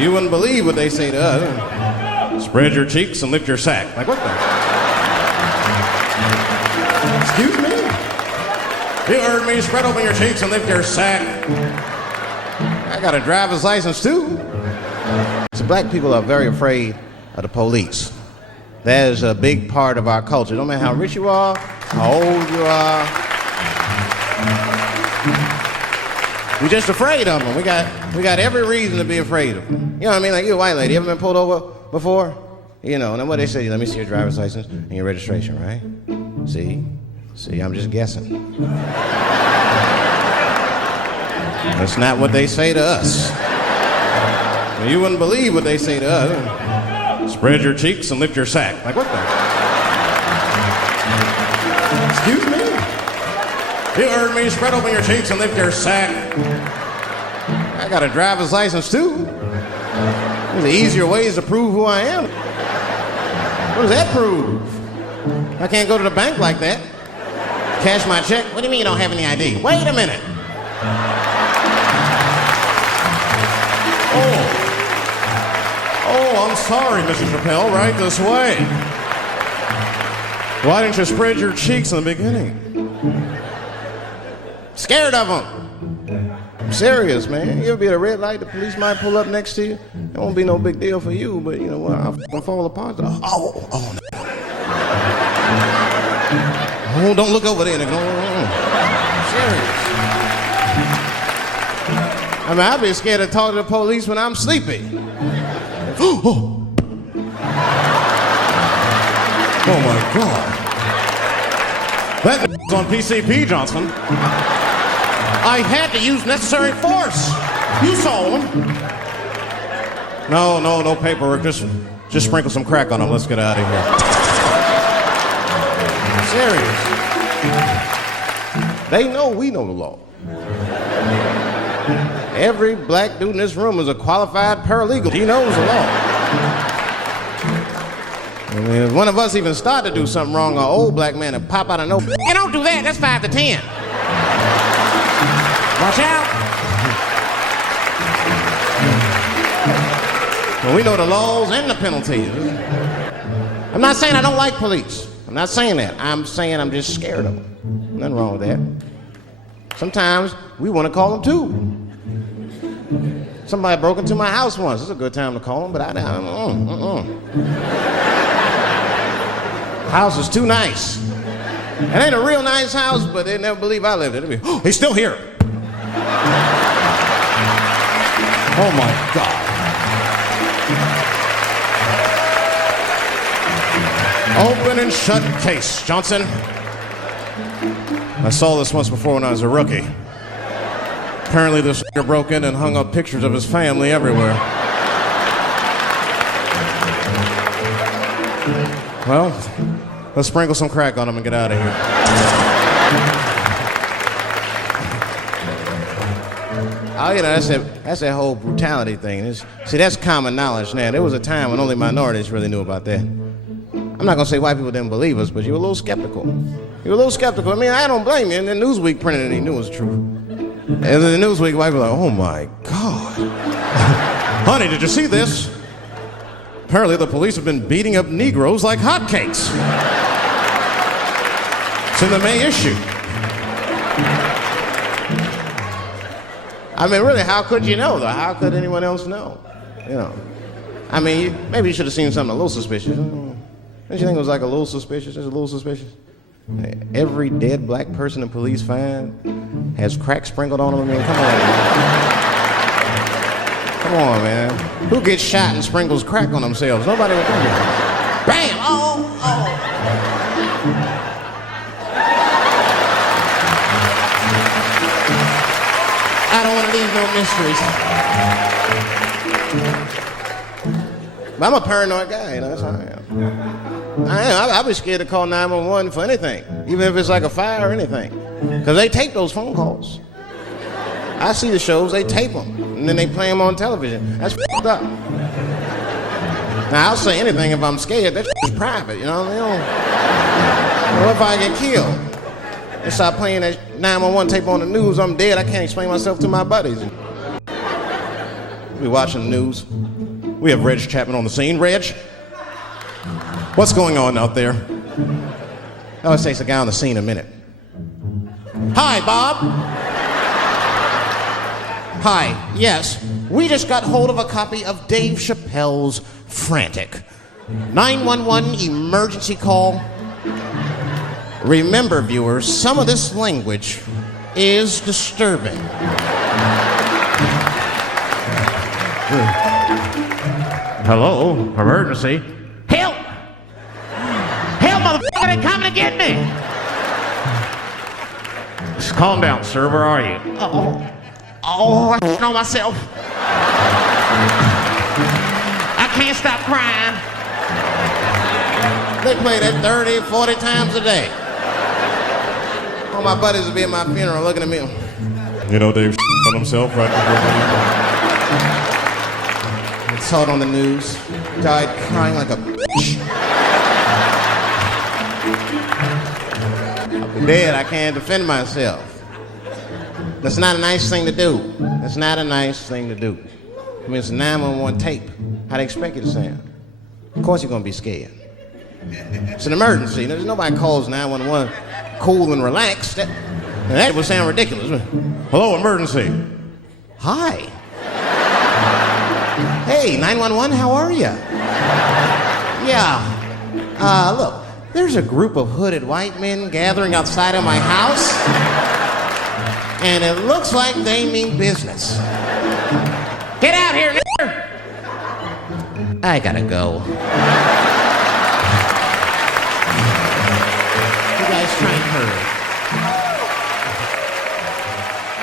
You wouldn't believe what they say to us. Spread your cheeks and lift your sack. Like, what the? Excuse me? You heard me. Spread open your cheeks and lift your sack. I got a driver's license, too. So black people are very afraid of the police. That is a big part of our culture. No matter how rich you are, how old you are. We're just afraid of them. We got every reason to be afraid of them. You know what I mean? Like, you a white lady, you ever been pulled over before? You know, and then what they say, let me see your driver's license and your registration, right? See, I'm just guessing. That's not what they say to us. You wouldn't believe what they say to us. Spread your cheeks and lift your sack. Like, what the? Excuse me? You heard me. Spread open your cheeks and lift your sack. I got a driver's license, too. There's easier ways to prove who I am. What does that prove? I can't go to the bank like that. Cash my check. What do you mean you don't have any ID? Wait a minute. Oh, I'm sorry, Mrs. Chappelle. Right this way. Why didn't you spread your cheeks in the beginning? Scared of them. I'm serious, man. You ever be at a red light, the police might pull up next to you. It won't be no big deal for you, but you know what? I'll fall apart. Oh, no. Oh, don't look over there, nigga. I'm serious. I mean, I'd be scared to talk to the police when I'm sleepy. Oh my God. That was on PCP, Johnson. I had to use necessary force. You saw him. No paperwork. Just sprinkle some crack on him. Let's get out of here. Serious. They know we know the law. Every black dude in this room is a qualified paralegal. He knows the law. I mean, if one of us even start to do something wrong, an old black man will pop out of nowhere. Hey, don't do that. That's 5 to 10. Watch out. Well, we know the laws and the penalties. I'm not saying I don't like police. I'm not saying that. I'm saying I'm just scared of them. Nothing wrong with that. Sometimes we want to call them too. Somebody broke into my house once. It's a good time to call them, but House is too nice. It ain't a real nice house, but they never believe I lived it. Oh, he's still here. Oh my God. Open and shut case, Johnson. I saw this once before when I was a rookie. Apparently this broke in and hung up pictures of his family everywhere. Well, let's sprinkle some crack on him and get out of here. Oh, you know, that's that whole brutality thing. See, that's common knowledge now. There was a time when only minorities really knew about that. I'm not going to say white people didn't believe us, but you were a little skeptical. You were a little skeptical. I mean, I don't blame you. And then Newsweek printed it, he knew it was true. And then the Newsweek white people were like, oh my God. Honey, did you see this? Apparently the police have been beating up Negroes like hotcakes. It's in the May issue. I mean, really, how could you know, though? How could anyone else know? You know. I mean, maybe you should have seen something a little suspicious. Don't you think it was like a little suspicious? Just a little suspicious? Every dead black person the police find has crack sprinkled on them. I mean, come on, man. Come on, man. Who gets shot and sprinkles crack on themselves? Nobody would do that. Bam! Oh! I don't want to leave no mysteries. But I'm a paranoid guy, you know, that's how I am. I'd be scared to call 911 for anything, even if it's like a fire or anything. Because they tape those phone calls. I see the shows, they tape them, and then they play them on television. That's f***ed up. Now, I'll say anything if I'm scared. That is private, you know what I mean? What if I get killed? They start playing that 911 tape on the news, I'm dead, I can't explain myself to my buddies. We watching the news. We have Reg Chapman on the scene. Reg, what's going on out there? That always takes a guy on the scene a minute. Hi, Bob. Hi, yes. We just got hold of a copy of Dave Chappelle's Frantic. 911 emergency call. Remember, viewers, some of this language is disturbing. Hello, emergency. Help! Help, motherfucker, they're coming to get me! Just calm down, sir, where are you? I know myself. I can't stop crying. They play that 30, 40 times a day. All my buddies will be at my funeral looking at me. You know, Dave on himself right I saw it on the news. Died crying like a bitch. I'm dead. I can't defend myself. That's not a nice thing to do. That's not a nice thing to do. I mean, it's a 911 tape. How they expect you to sound? Of course you're going to be scared. It's an emergency. There's nobody calls 911 cool and relaxed. That would sound ridiculous. Hello, emergency. Hi. Hey, 911, how are you? Yeah. Look, there's a group of hooded white men gathering outside of my house, and it looks like they mean business. Get out here, nigger! I gotta go. You guys try and hurry.